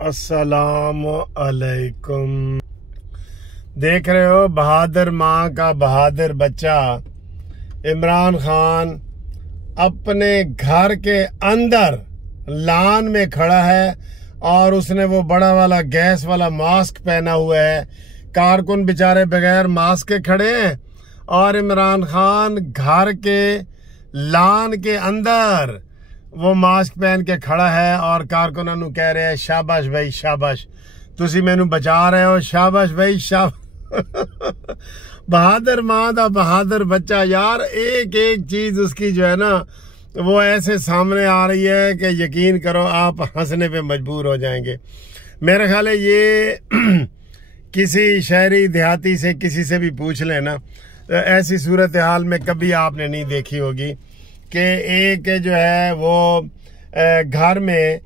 अस्सलाम अलैकुम। देख रहे हो बहादुर माँ का बहादुर बच्चा इमरान खान अपने घर के अंदर लान में खड़ा है और उसने वो बड़ा वाला गैस वाला मास्क पहना हुआ है। कारकुन बेचारे बगैर मास्क के खड़े हैं और इमरान खान घर के लान के अंदर वो मास्क पहन के खड़ा है और कारकुनां नूं कह रहे हैं शाबाश भाई शाबाश, तुसी मैनू बचा रहे हो, शाबाश भाई शाबाश। बहादुर माँ दा बहादुर बच्चा यार, एक एक चीज उसकी जो है ना वो ऐसे सामने आ रही है कि यकीन करो आप हंसने पे मजबूर हो जाएंगे। मेरा ख्याल है ये किसी शहरी देहाती से किसी से भी पूछ लेना, ऐसी सूरत हाल में कभी आपने नहीं देखी होगी कि एक जो है वो घर में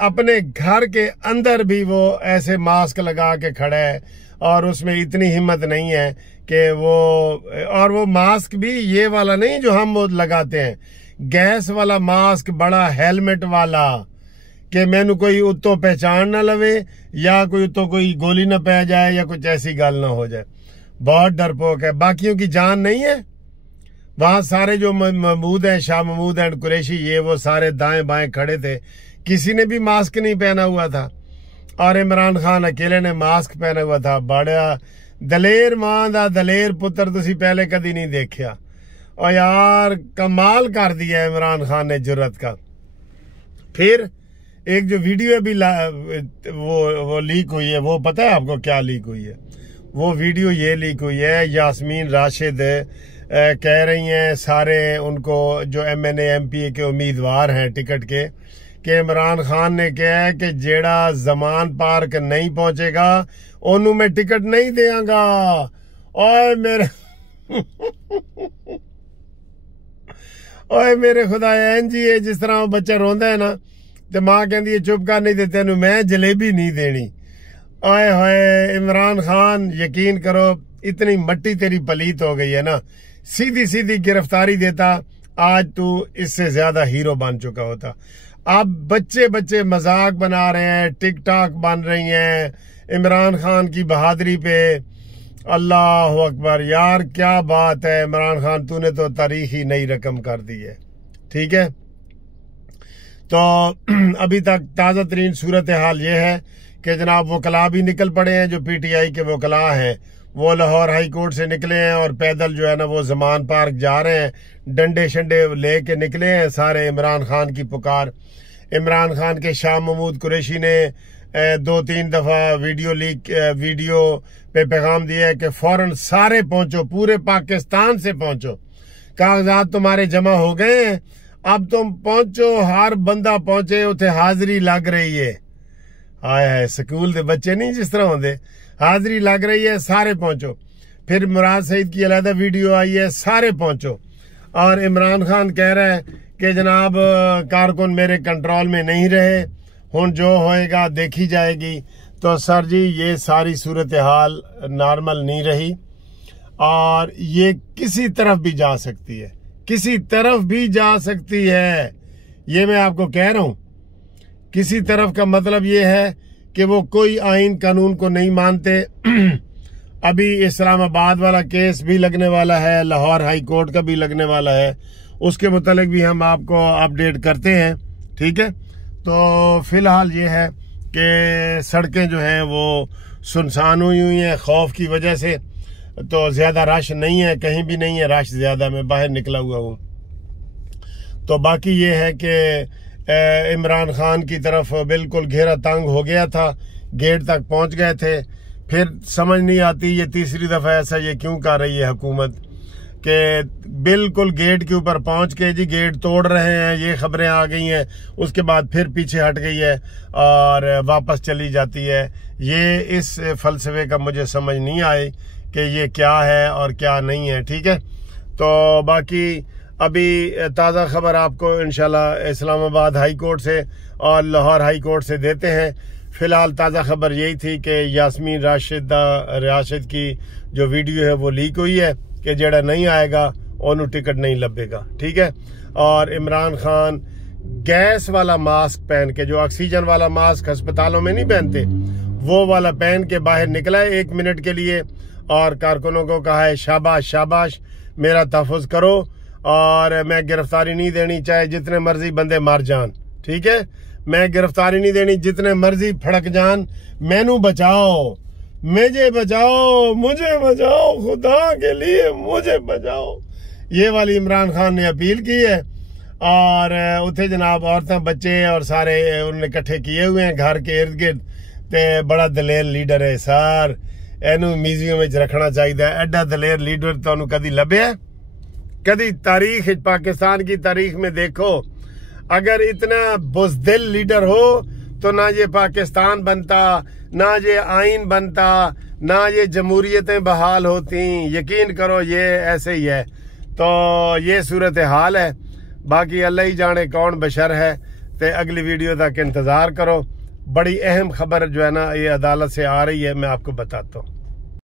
अपने घर के अंदर भी वो ऐसे मास्क लगा के खड़ा है और उसमें इतनी हिम्मत नहीं है कि वो मास्क भी ये वाला नहीं जो हम वो लगाते हैं, गैस वाला मास्क, बड़ा हेलमेट वाला, कि मैनू कोई उत्तों पहचान ना लवे या कोई उत्तों कोई गोली ना पै जाए या कुछ ऐसी गल ना हो जाए। बहुत डरपोक है, बाकियों की जान नहीं है। वहां सारे जो महमूद है, शाह महमूद एंड कुरैशी, ये वो सारे दाएं बाएं खड़े थे, किसी ने भी मास्क नहीं पहना हुआ था और इमरान खान अकेले ने मास्क पहना हुआ था। बड़ा दलेर मां दा दलेर पुत्र तुसी पहले कदी नहीं देखा और यार कमाल कर दिया इमरान खान ने जुर्रत का। फिर एक जो वीडियो भी वो लीक हुई है, वो पता है आपको क्या लीक हुई है? वो वीडियो ये लीक हुई है, यास्मीन राशिद कह रही हैं सारे उनको जो MNA MPA के उम्मीदवार हैं टिकट के, कि इमरान खान ने कहा है कि जेड़ा जमान पार्क नहीं पहुंचेगा ओनू मैं टिकट नहीं देंगा। ओए मेरे ओए मेरे खुदा जी, जिस तरह वो बच्चा रोंदा है ना तो मां कहती है चुप कर, नहीं देते मैं जलेबी नहीं देनी। ओए होए इमरान खान, यकीन करो इतनी मट्टी तेरी पलीत हो गई है ना, सीधी सीधी गिरफ्तारी देता आज तू इससे ज्यादा हीरो बन चुका होता। अब बच्चे बच्चे मजाक बना रहे हैं, टिकटॉक बन रही हैं इमरान खान की बहादुरी पे। अल्लाह अकबर यार, क्या बात है इमरान खान, तूने तो तारीख ही नई रकम कर दी है। ठीक है, तो अभी तक ताज़ा तरीन सूरत हाल ये है कि जनाब वकला भी निकल पड़े हैं, जो PTI के वकला हैं वो लाहौर हाई कोर्ट से निकले हैं और पैदल जो है ना वो जमान पार्क जा रहे हैं, डंडे शंडे लेके निकले हैं सारे। इमरान खान की पुकार, इमरान खान के शाह महमूद कुरैशी ने 2-3 दफा वीडियो पे पैगाम दिया है कि फौरन सारे पहुंचो, पूरे पाकिस्तान से पहुंचो, कागजात तुम्हारे जमा हो गए हैं, अब तुम पहुंचो, हर बंदा पहुंचे, उथे हाजिरी लग रही है। आया है स्कूल के बच्चे नहीं जिस तरह होंगे, हाजिरी लग रही है, सारे पहुंचो। फिर मुराद सईद की अलहदा वीडियो आई है, सारे पहुंचो। और इमरान खान कह रहा है कि जनाब कारकुन मेरे कंट्रोल में नहीं रहे, हुन जो होएगा देखी जाएगी। तो सर जी ये सारी सूरत हाल नॉर्मल नहीं रही और ये किसी तरफ भी जा सकती है, किसी तरफ भी जा सकती है, ये मैं आपको कह रहा हूं। किसी तरफ का मतलब ये है कि वो कोई आइन कानून को नहीं मानते। अभी इस्लामाबाद वाला केस भी लगने वाला है, लाहौर हाई कोर्ट का भी लगने वाला है, उसके मुतालिक भी हम आपको अपडेट करते हैं। ठीक है, तो फिलहाल ये है कि सड़कें जो हैं वो सुनसान हुई हैं खौफ की वजह से, तो ज्यादा रश नहीं है, कहीं भी नहीं है रश ज्यादा, मैं बाहर निकला हुआ हूँ। तो बाकी ये है कि इमरान खान की तरफ बिल्कुल घेरा तंग हो गया था, गेट तक पहुंच गए थे। फिर समझ नहीं आती ये तीसरी दफा ऐसा ये क्यों कर रही है हुकूमत कि बिल्कुल गेट के ऊपर पहुंच के जी गेट तोड़ रहे हैं, ये खबरें आ गई हैं, उसके बाद फिर पीछे हट गई है और वापस चली जाती है। ये इस फलसफे का मुझे समझ नहीं आए कि ये क्या है और क्या नहीं है। ठीक है, तो बाकी अभी ताज़ा खबर आपको इंशाल्लाह इस्लामाबाद हाई कोर्ट से और लाहौर हाई कोर्ट से देते हैं। फिलहाल ताज़ा खबर यही थी कि यास्मीन राशिद की जो वीडियो है वो लीक हुई है कि जेड़ा नहीं आएगा ओनू टिकट नहीं लभेगा। ठीक है, और इमरान खान गैस वाला मास्क पहन के, जो ऑक्सीजन वाला मास्क अस्पतालों में नहीं पहनते, वो वाला पहन के बाहर निकला है 1 मिनट के लिए और कारकुनों को कहा है शाबाश शाबाश, मेरा तहफ़्फ़ुज़ करो और मैं गिरफ्तारी नहीं देनी, चाहे जितने मर्जी बंदे मर जान, ठीक है, मैं गिरफ्तारी नहीं देनी, जितने मर्जी फड़क जान, मैनू बचाओ, मुझे बचाओ, मुझे बचाओ, खुदा के लिए मुझे बचाओ। ये वाली इमरान खान ने अपील की है और उथे जनाब औरतें बच्चे और सारे उन्होंने इकट्ठे किए हुए हैं घर के इर्द गिर्द। ते बड़ा दलेर लीडर है सर, एनू म्यूजियम में रखना चाहिए। एडा दलेर लीडर तो कदी लभ्या? कदी तारीख पाकिस्तान की तारीख में देखो, अगर इतना बुज़दिल लीडर हो तो ना ये पाकिस्तान बनता, ना ये आइन बनता, ना ये जमहूरियतें बहाल होती। यकीन करो ये ऐसे ही है। तो ये सूरत हाल है, बाकी अल्लाह ही जाने कौन बशर है। तो अगली वीडियो तक इंतज़ार करो, बड़ी अहम खबर जो है ना ये अदालत से आ रही है, मैं आपको बताता हूँ।